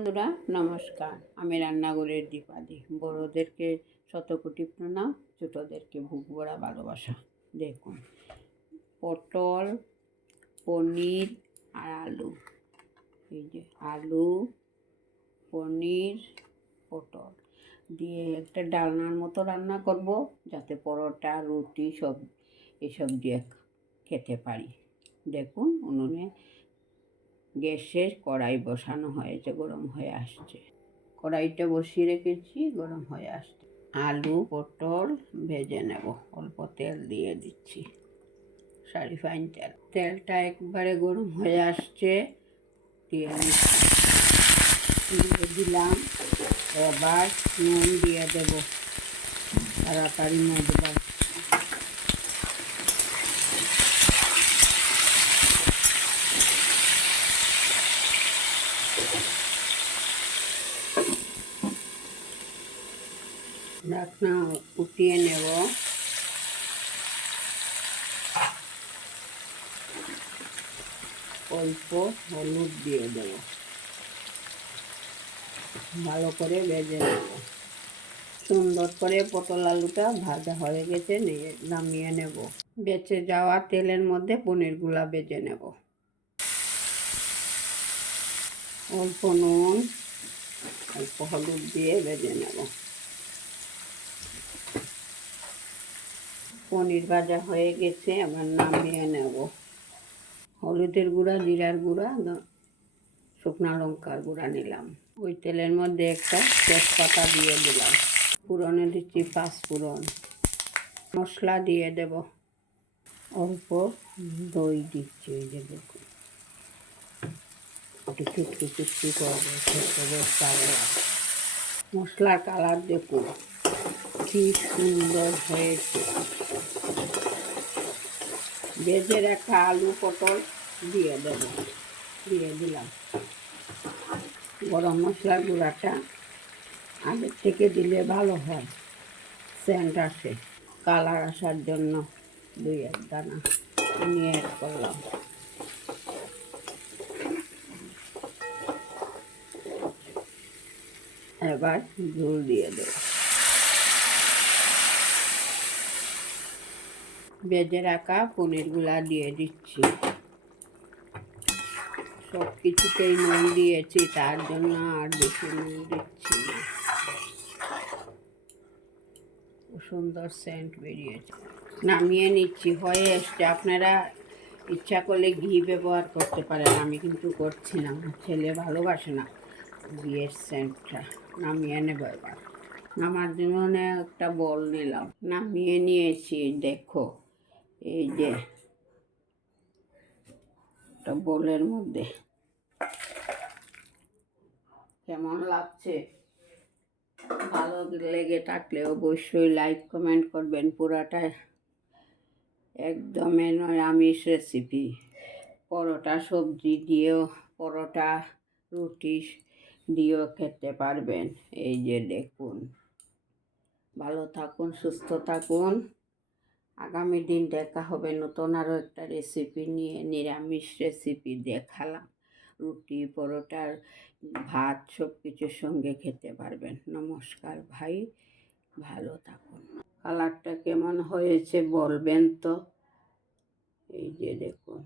বন্ধুরা নমস্কার, আমি রান্নাঘরের দীপাদি। বড়োদেরকে শতকোটি প্রণাম, ছোটোদেরকে বুক ভরা ভালোবাসা। দেখুন, পটল, পনির আর আলু। এই যে আলু, পনির, পটল দিয়ে একটা ডালনার মতো রান্না করব, যাতে পরোটা, রুটি সব এসব দিয়ে খেতে পারি। দেখুন, উনুনে গ্যাসের কড়াই বসানো হয়েছে, গরম হয়ে আসছে। কড়াইটা বসিয়ে রেখেছি, গরম হয়ে আসছে। আলু পটল ভেজে নেব। অল্প তেল দিয়ে দিচ্ছি, রিফাইন তেল। তেলটা একবারে গরম হয়ে আসছে, দিয়ে দিলাম। এবার নুন দিয়ে দেব, তাড়াতাড়ি মজবো। ঢাকনা উঠিয়ে নেব। অল্প হলুদ দিয়ে দেব, ভালো করে ভেজে নেব। সুন্দর করে পটল আলুটা ভাজা হয়ে গেছে, নামিয়ে নেব। বেঁচে যাওয়া তেলের মধ্যে পনিরগুলা ভেজে নেব। অল্প নুন, অল্প হলুদ দিয়ে ভেজে নেব। পনির ভাজা হয়ে গেছে, আবার নামিয়ে নেব। হলুদের গুঁড়া, জিরার গুঁড়া, শুকনো লঙ্কার গুঁড়া নিলাম। ওই তেলের মধ্যে একটা তেজপাতা দিয়ে দিলাম। ফোড়নে দিচ্ছি 5 ফোড়ন। মশলা দিয়ে দেব। অল্প দই দিচ্ছি, এই যে দেখুন, একটু চুটকি চুটকি করবে, খেতে বেশ ভালো লাগে। মশলার কালার দেখুন কি সুন্দর হয়েছে। ভেজে রাখা আলু পটল দিয়ে দেব, দিয়ে দিলাম। গরম মশলার গুঁড়াটা আগের থেকে দিলে ভালো হয়, সেন্ট আসে। কালার আসার জন্য 2-1 দানা নিয়ে অ্যাড করলাম। এবার ঝোল দিয়ে দেব। ভেজে রাখা পনিরগুলা দিয়ে দিচ্ছি। সব কিছুতেই নুন দিয়েছি, তার জন্য আর বেশি নুন দিচ্ছি না। সুন্দর সেন্ট বেরিয়েছে। নামিয়ে নিচ্ছি, হয়ে এসছে। আপনারা ইচ্ছা করলে ঘি ব্যবহার করতে পারেন, আমি কিন্তু করছি না। আমার ছেলে ভালোবাসে না ঘিয়ের সেন্টটা। নামিয়ে নেব। এবার নামার জন্য একটা বল নিলাম, নামিয়ে নিয়েছি। দেখো, এই যে একটা বোলের মধ্যে কেমন লাগছে। ভালো লেগে থাকলে অবশ্যই লাইক কমেন্ট করবেন। পুরাটা একদম নিরামিষ রেসিপি। পরোটা সবজি দিয়েও, পরোটা রুটি দিয়েও খেতে পারবেন। এই যে দেখুন, ভালো থাকুন, সুস্থ থাকুন। আগামী দিন দেখা হবে নতুন আরও একটা রেসিপি নিয়ে। নিরামিষ রেসিপি দেখালাম। রুটি পরোটার ভাত সব কিছুর সঙ্গে খেতে পারবেন। নমস্কার ভাই, ভালো থাকুন। কালারটা কেমন হয়েছে বলবেন তো। এই যে দেখুন।